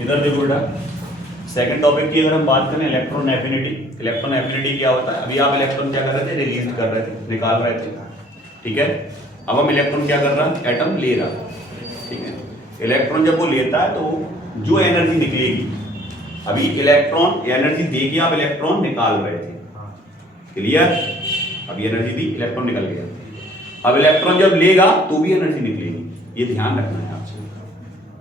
इधर देखो बेटा, सेकंड टॉपिक की अगर हम बात करें इलेक्ट्रॉन एफिनिटी। इलेक्ट्रॉन एफिनिटी क्या होता है? अभी आप इलेक्ट्रॉन क्या कर रहे थे? रिलीज कर रहे थे, निकाल रहे थे, ठीक है। अब हम इलेक्ट्रॉन क्या कर रहा है? एटम ले रहा, ठीक है। इलेक्ट्रॉन जब वो लेता है तो जो एनर्जी निकलेगी, अभी इलेक्ट्रॉन एनर्जी दे के आप इलेक्ट्रॉन निकाल रहे थे, क्लियर? अभी एनर्जी दी, इलेक्ट्रॉन निकल गया। अब इलेक्ट्रॉन जब लेगा तो भी एनर्जी निकलेगी, ये ध्यान रखना है आपसे।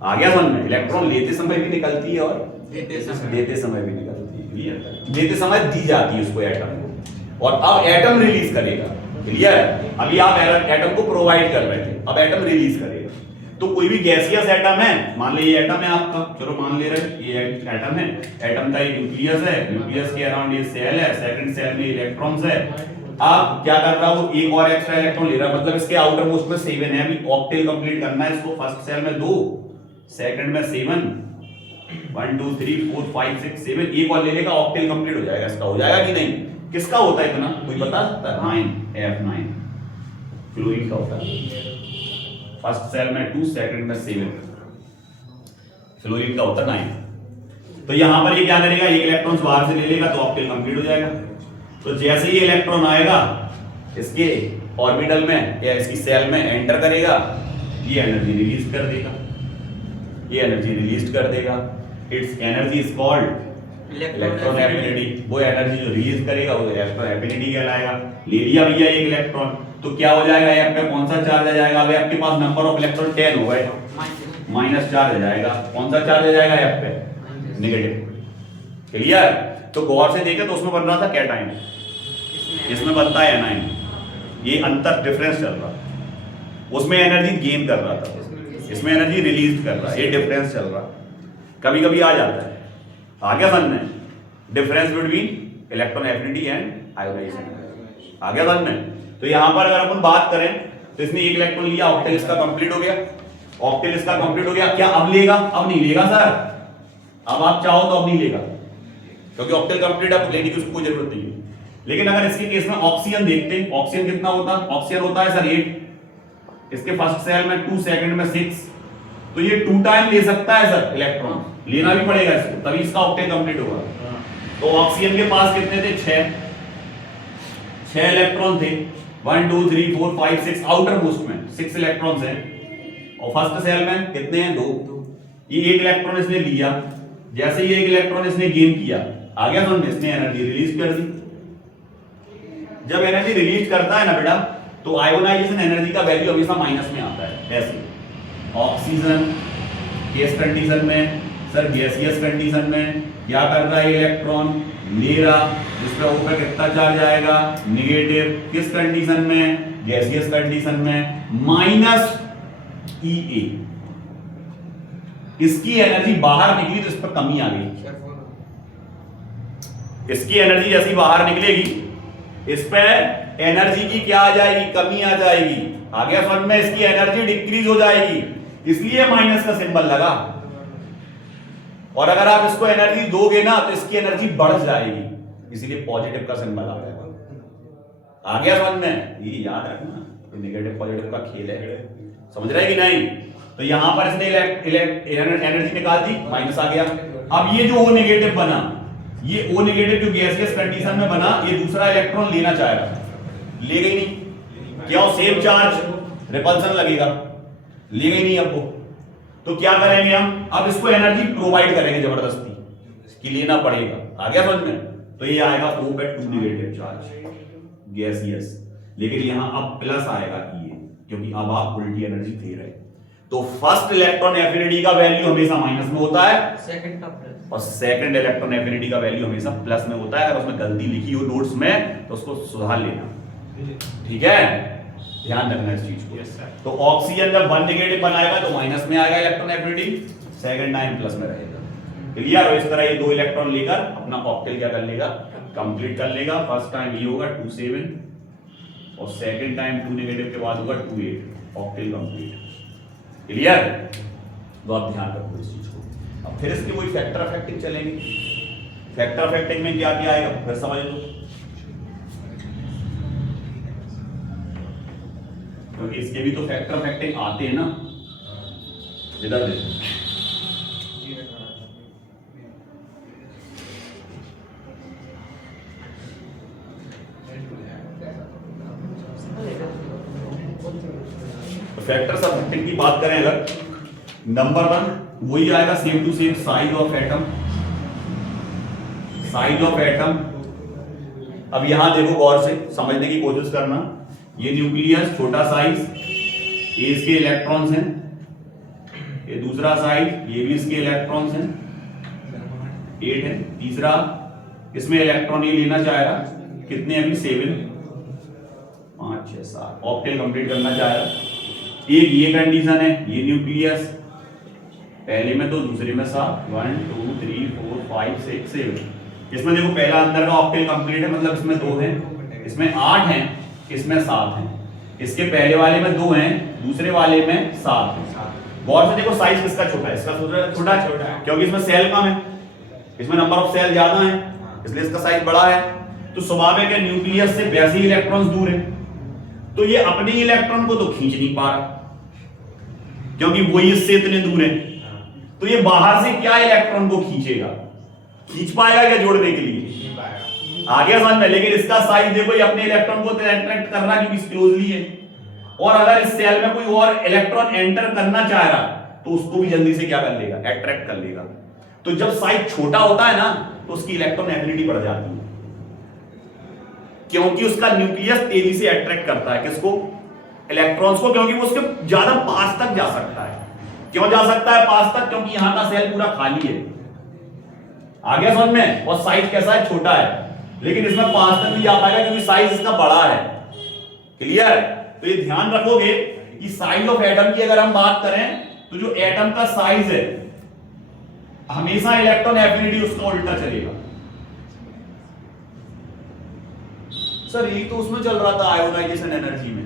आ गया समझ में? इलेक्ट्रॉन लेते समय भी निकलती है और देते समय भी निकलती है, क्लियर? देते समय दी जाती है उसको एटम को, और अब एटम रिलीज करेगा, क्लियर? अभी आप एटम को प्रोवाइड कर रहे थे, अब एटम रिलीज करेगा। तो कोई भी गैसियस एटम है, मान लीजिए ये एटम है आपका, चलो मान ले रहे ये एटम है, एटम का एक न्यूक्लियस है, न्यूक्लियस के अराउंड ये सेल है, सेकंड सेल में इलेक्ट्रॉन्स है। आप क्या कर रहा हो? एक और एक्स्ट्रा इलेक्ट्रॉन ले रहा है, मतलब इसके आउटर मोस्ट में 7 है, अभी ऑक्टेल कंप्लीट करना है इसको। फर्स्ट सेल में 2, सेकंड में 7, 1 2 3 4 5 6 7, एक और ले लेगा, ऑक्टेल कंप्लीट हो जाएगा। इसका हो जाएगा कि नहीं? किसका होता है इतना, कोई बता सकता है? 9 F9 फ्लोरीन का होता है। फर्स्ट सेल में 2, सेकंड में 7, फ्लोरीन का होता है 9। तो यहां पर ये क्या करेगा? एक इलेक्ट्रॉन बाहर से ले लेगा तो ऑक्टेल कंप्लीट हो जाएगा। तो जैसे ही इलेक्ट्रॉन आएगा इसके ऑर्बिटल में या इसकी सेल में एंटर करेगा, ये एनर्जी रिलीज कर देगा, ये एनर्जी रिलीज कर देगा। It's energy is called electron affinity. वो एनर्जी जो रिलीज करेगा वो इलेक्ट्रॉन एफिनिटी कहलाएगा। ले लिया भैया एक इलेक्ट्रॉन, तो क्या हो जाएगा? एफ पे कौन सा चार्ज आ जाएगा? अब आपके पास नंबर ऑफ इलेक्ट्रॉन 10 हो गए, माइनस चार्ज आ जाएगा। कौन सा चार्ज आ जाएगा एफ पे? Negative, clear? तो गौर से देखें तो उसमें बन रहा था कैटायन, इसमें बनता है एनायन। ये अंतर डिफरेंस चल रहा, उसमें एनर्जी गेन कर रहा था, इसमें एनर्जी रिलीज कर रहा है, ये डिफरेंस चल रहा। कभी कभी आ जाता है। आगे समझ में? Difference between electron affinity and ionization, आगे समझ में? तो यहां पर अगर अपन बात करें तो इसने एक इलेक्ट्रॉन लिया, ऑक्टेल इसका कंप्लीट हो गया, ऑक्टेल इसका कंप्लीट हो गया। क्या अब लेगा? अब नहीं लेगा सर, अब आप चाहो तो अब नहीं लेगा, क्योंकि ऑक्टेल कंप्लीट है, लेने की उसको कोई जरूरत नहीं है। लेकिन अगर इसके केस में ऑक्सीजन देखते हैं, ऑक्सीजन कितना होता है? ऑक्सीजन होता है सर 8, इसके फर्स्ट सेल में 2, सेकंड में 6, तो ये 2 टाइम ले सकता है सर इलेक्ट्रॉन, लेना भी पड़ेगा इसको, तभी इसका ऑक्टेल कंप्लीट होगा। तो ऑक्सीजन के पास कितने थे? 6 इलेक्ट्रॉन थे, 1 2 3 4 5 6, आउटर मोस्ट में 6 इलेक्ट्रॉन्स हैं, और फर्स्ट सेल में कितने हैं? 2। ये एक इलेक्ट्रॉन इसने लिया, जैसे ही एक इलेक्ट्रॉन इसने गेन किया, आ गया समझ में? इसने एनर्जी रिलीज कर दी। जब एनर्जी रिलीज करता है ना बेटा, तो आयोनाइजेशन एनर्जी का वैल्यू हमेशा माइनस में आता है। ऐसे ऑक्सीजन केस कंडीशन में, सर गैसियस कंडीशन में क्या कर रहा है? इलेक्ट्रॉन ले रहा, जिसका ऊपर कितना चार्ज आएगा? नेगेटिव। किस कंडीशन में? गैसियस कंडीशन में, माइनस EA। इसकी एनर्जी बाहर निकली तो इस पर कमी आ गई, इसकी एनर्जी जैसी बाहर निकलेगी इस पे एनर्जी की क्या आ जाएगी? कमी आ जाएगी। आ गया समझ में? इसकी एनर्जी डिक्रीज हो जाएगी, इसलिए माइनस का सिंबल लगा। और अगर आप इसको एनर्जी दोगे ना तो इसकी एनर्जी बढ़ जाएगी, इसीलिए पॉजिटिव का सिंबल आ जाएगा। आ गया समझ में? ये याद रखना, नेगेटिव पॉजिटिव का खेल है, समझ रहे कि नहीं? तो यहां पर इसने एनर्जी निकाल दी, माइनस आ गया। अब ये जो O नेगेटिव बना, ये O नेगेटिव जो गैसियस कंडीशन में बना, ये दूसरा इलेक्ट्रॉन लेना चाह रहा, ले गई नहीं। क्यों? सेम चार्ज, रिपल्सन लगेगा, ले गई नहीं अब वो। तो क्या करेंगे हम? अब इसको एनर्जी प्रोवाइड करेंगे जबरदस्ती, कि लेना पड़ेगा। आ गया समझ में? तो ये आएगा O पे 2 नेगेटिव चार्ज गैसियस, लेकिन यहां अब प्लस आएगा E, क्योंकि अब आप उल्टी एनर्जी दे रहे हैं। तो फर्स्ट इलेक्ट्रॉन एफिनिटी का वैल्यू हमेशा माइनस में होता है, सेकंड का प्लस, और सेकंड इलेक्ट्रॉन एफिनिटी का वैल्यू हमेशा प्लस में होता है। अगर उसमें गलती लिखी हो नोट्स में तो उसको सुधार लेना, ठीक है? ध्यान रखना इस चीज को। तो ऑक्सीजन जब 1 नेगेटिव बनाएगा तो माइनस में आएगा electron affinity, second time plus में रहेगा, क्लियर? और इस तरह ये 2 इलेक्ट्रॉन लेकर अपना ऑक्टेल क्या कर लेगा? कंप्लीट कर लेगा। फर्स्ट टाइम ये होगा 2 7, और सेकंड टाइम 2 नेगेटिव के बाद होगा 2 8, ऑक्टेल कंप्लीट, क्लियर? तो आप ध्यान रखो इस चीज को। अब फिर इसके वही फैक्टर अफेक्टिंग चलेंगे। फैक्टर अफेक्टिंग में क्या क्या आएगा फिर समझ लो, क्योंकि इसके भी तो फैक्टर अफेक्टिंग आते हैं ना। इधर देखो, फैक्टर्स ऑफ हेक्टिंग की बात करें अगर, नंबर 1 वही आएगा same to same, size of atom. Size of atom, अब यहां देखो गौर से समझने की कोशिश करना, ये न्यूक्लियस छोटा साइज, ये इसके इलेक्ट्रॉन्स हैं, ये दूसरा साइज, ये भी इसके इलेक्ट्रॉन्स हैं, 8 है। तीसरा, इसमें इलेक्ट्रॉन ये लेना चाहेगा कितने, अभी 7, 5 6 7 ऑक्टेल कंप्लीट करना चाहेगा। एक ये कंडीशन है, ये न्यूक्लियस पहले में 2 दूसरे में 7, 1 2 3 4 5 6 7। इसमें देखो पहला अंदर का ऑक्टेल कंप्लीट है, मतलब इसमें 2 है, इसमें 8 है, इसमें 7 है। इसके पहले वाले में 2 हैं, दूसरे वाले में 7 है। गौर से देखो साइज किसका छोटा है, इसका छोटा है क्योंकि इसमें सेल कम है, इसमें नंबर ऑफ सेल ज्यादा है, इसलिए इसका साइज बड़ा है। तो स्वाभाविक है न्यूक्लियस से वैसे ही इलेक्ट्रॉन्स दूर है, तो ये अपने इलेक्ट्रॉन को तो खींच नहीं पा रहा क्योंकि वही इससे इतने दूर है। तो ये बाहर से क्या इलेक्ट्रॉन को खींचेगा, खींच पाएगा क्या जोड़ने के लिए, आगे समझ में। लेकिन इसका साइज देखो, ये अपने इलेक्ट्रॉन को अट्रैक्ट कर रहा क्योंकि क्लोजली है, और अगर इस सेल में कोई और इलेक्ट्रॉन एंटर करना चाह रहा तो उसको भी जल्दी से क्या कर लेगा, अट्रैक्ट कर लेगा। तो जब साइज छोटा होता है ना तो उसकी इलेक्ट्रॉन एफिनिटी बढ़ जाती है, क्योंकि उसका न्यूक्लियस तेजी से अट्रैक्ट करता है किसको, इलेक्ट्रॉन्स को, क्योंकि वो उसके ज्यादा पास तक जा सकता है। क्यों जा सकता है पास तक, क्योंकि यहां का सेल पूरा खाली है, आगे समझ में, और साइज कैसा है, छोटा है, लेकिन इसमें पास तक नहीं जा पाएगा क्योंकि साइज इसका बड़ा है। क्लियर। तो ये ध्यान रखोगे कि साइज ऑफ एटम की अगर हम बात करें तो जो एटम का साइज है हमेशा इलेक्ट्रॉन एफिनिटी उसका उल्टा चलेगा। सर ये तो उसमें चल रहा था आयोनाइजेशन एनर्जी में,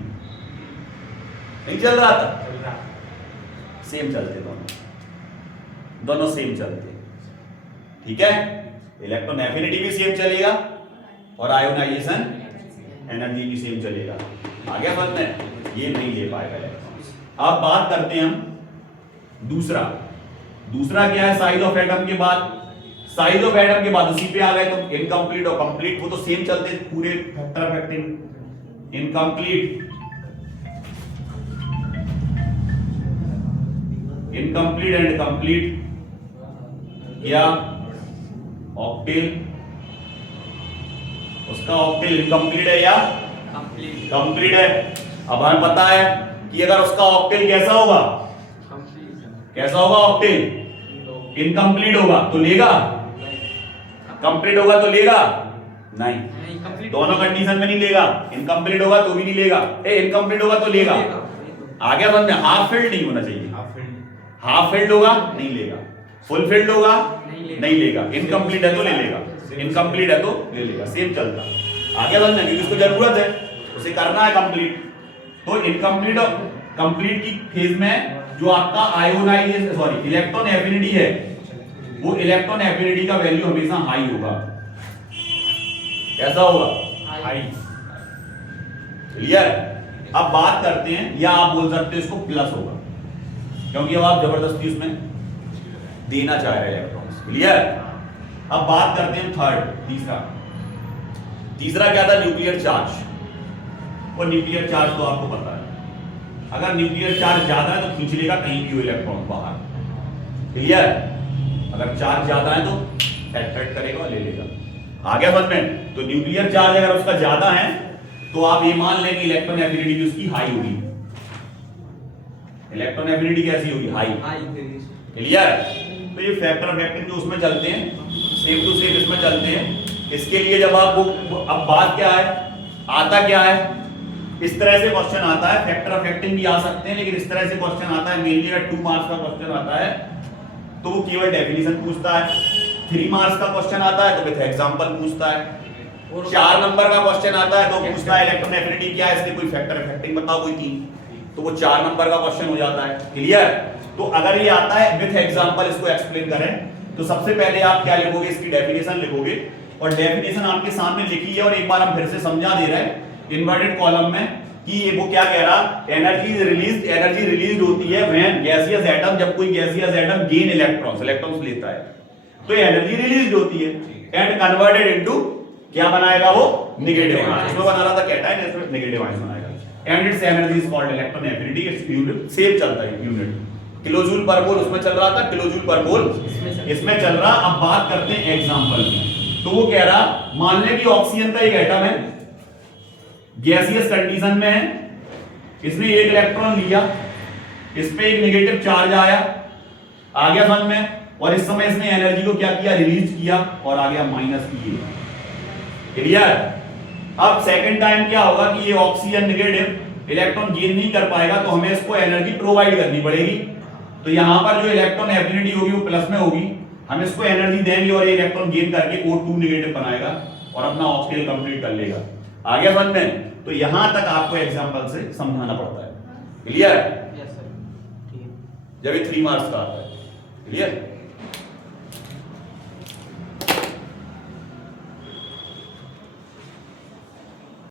नहीं चल रहा था, सेम चलते दोनों सेम चलते, ठीक है। इलेक्ट्रॉन एफिनिटी भी सेम चलेगा और आयोनाइजेशन एनर्जी भी सेम चलेगा। आगे बढ़ते हैं, ये नहीं ले पाएगा इलेक्ट्रॉन्स। अब बात करते हैं हम दूसरा क्या है साइज ऑफ एटम के बाद, साइज ऑफ एटम के बाद उसी पे आ गए तो इनकम्प्लीट और कंप्लीट, वो तो सेम चलते पूरे factor of acting. Incomplete and complete, क्या ऑक्टेल, उसका ऑक्टेल इनकम्प्लीट है या कंप्लीट है। अब हमें पता है कि अगर उसका ऑक्टेल कैसा होगा, ऑक्टेल इनकम्प्लीट होगा तो लेगा, कंप्लीट होगा तो लेगा नहीं, दोनों कंडीशन में नहीं लेगा। इनकम्प्लीट होगा तो भी नहीं लेगा, इनकम्प्लीट होगा तो लेगा। आगे बंद में हाफ फिल्ड नहीं होना चाहिए, हाफ फिल्ड होगा नहीं लेगा, फुल फिल्ड होगा नहीं लेगा, इनकम्प्लीट है तो ले लेगा, इनकम्प्लीट है तो ले लेगा, सेम चलता। आगे बंद क्योंकि उसको जरूरत है, उसे करना है कंप्लीट। तो इनकम्प्लीट और कंप्लीट की फेज में जो आपका आयोनाइजेशन इलेक्ट्रॉन एफिनिटी है, वो इलेक्ट्रॉन एफिनिटी का वैल्यू हमेशा हाई होगा। कैसा होगा, हाई। क्लियर। अब बात करते हैं, या आप बोल सकते हैं इसको प्लस होगा, क्योंकि अब आप जबरदस्ती उसमें देना चाह रहे हैं इलेक्ट्रॉन्स। क्लियर। अब बात करते हैं थर्ड, तीसरा क्या था, न्यूक्लियर चार्ज। और न्यूक्लियर चार्ज तो आपको पता है, अगर न्यूक्लियर चार्ज ज्यादा है तो खींच लेगा कहीं भी इलेक्ट्रॉन बाहर। क्लियर। अगर चार्ज ज्यादा है तो अट्रैक्ट करेगा और ले लेगा। आगे समझ में। तो न्यूक्लियर चार्ज अगर उसका ज्यादा है तो आप ये मान लें कि इलेक्ट्रॉन एफिनिटी भी उसकी हाई होगी। इलेक्ट्रॉन एफिनिटी कैसी होगी, हाई। क्लियर। तो ये फैक्टर ऑफ एक्टिंग जो उसमें चलते हैं सेम टू सेम इसमें चलते हैं। इसके लिए जब आपको, अब बात क्या है, आता क्या है, इस तरह से क्वेश्चन आता है, फैक्टर ऑफ एक्टिंग भी आ सकते हैं, लेकिन इस तरह से क्वेश्चन आता है, मेनली अगर 2 मार्क्स का क्वेश्चन आता है तो वो केवल डेफिनेशन पूछता है। 3 मार्क्स का क्वेश्चन आता है तो विद एग्जांपल पूछता है। 4 नंबर का क्वेश्चन आता है तो पूछता है इलेक्ट्रॉन एफिनिटी क्या है, इसके कोई फैक्टर ऑफ एक्टिंग बताओ कोई 3, तो वो 4 नंबर का क्वेश्चन हो जाता है। क्लियर। तो अगर ये आता है विद एग्जांपल, इसको एक्सप्लेन करें तो सबसे पहले आप क्या लिखोगे, इसकी डेफिनेशन लिखोगे, और डेफिनेशन आपके सामने लिखी है और एक बार हम फिर से समझा दे रहे हैं इन्वर्टेड कॉलम में कि ये वो क्या कह रहा, एनर्जी रिलीज होती है व्हेन गैसियस एटम, जब कोई गैसियस एटम गेन इलेक्ट्रॉन्स लेता है तो एनर्जी रिलीज होती है एंड कन्वर्टेड इनटू क्या बनाएगा वो, नेगेटिव आयन। इसमें बना रहा था कैटायन, इसमें नेगेटिव आयन बनाएगा। And it's energy is called electron affinity. Its unit same चलता है यूनिट, किलोजूल पर मोल उसमें चल रहा था, किलोजूल पर मोल इसमें चल रहा। अब बात करते हैं एग्जांपल की। तो वो कह रहा मान ले कि ऑक्सीजन का एक एटम है, गैसियस कंडीशन में है, इसने एक इलेक्ट्रॉन लिया, इस पे एक नेगेटिव चार्ज आया, आ गया वन में, और इस समय इसने एनर्जी को क्या किया, रिलीज किया और आ गया माइनस की। क्लियर? अब सेकंड टाइम क्या होगा कि ये ऑक्सीजन नेगेटिव इलेक्ट्रॉन गेन नहीं कर पाएगा, तो हमें इसको एनर्जी प्रोवाइड करनी पड़ेगी। तो यहां पर जो इलेक्ट्रॉन एफिनिटी होगी वो प्लस में होगी, हम इसको एनर्जी देंगे और ये इलेक्ट्रॉन गेन करके O2 नेगेटिव बनाएगा और अपना ऑक्सीजन कंप्लीट कर लेगा। आ गया समझ में? तो यहां तक आपको एग्जांपल से समझाना पड़ता है। क्लियर? यस सर, ठीक है। जब ये 3 मार्क्स का आता है। क्लियर?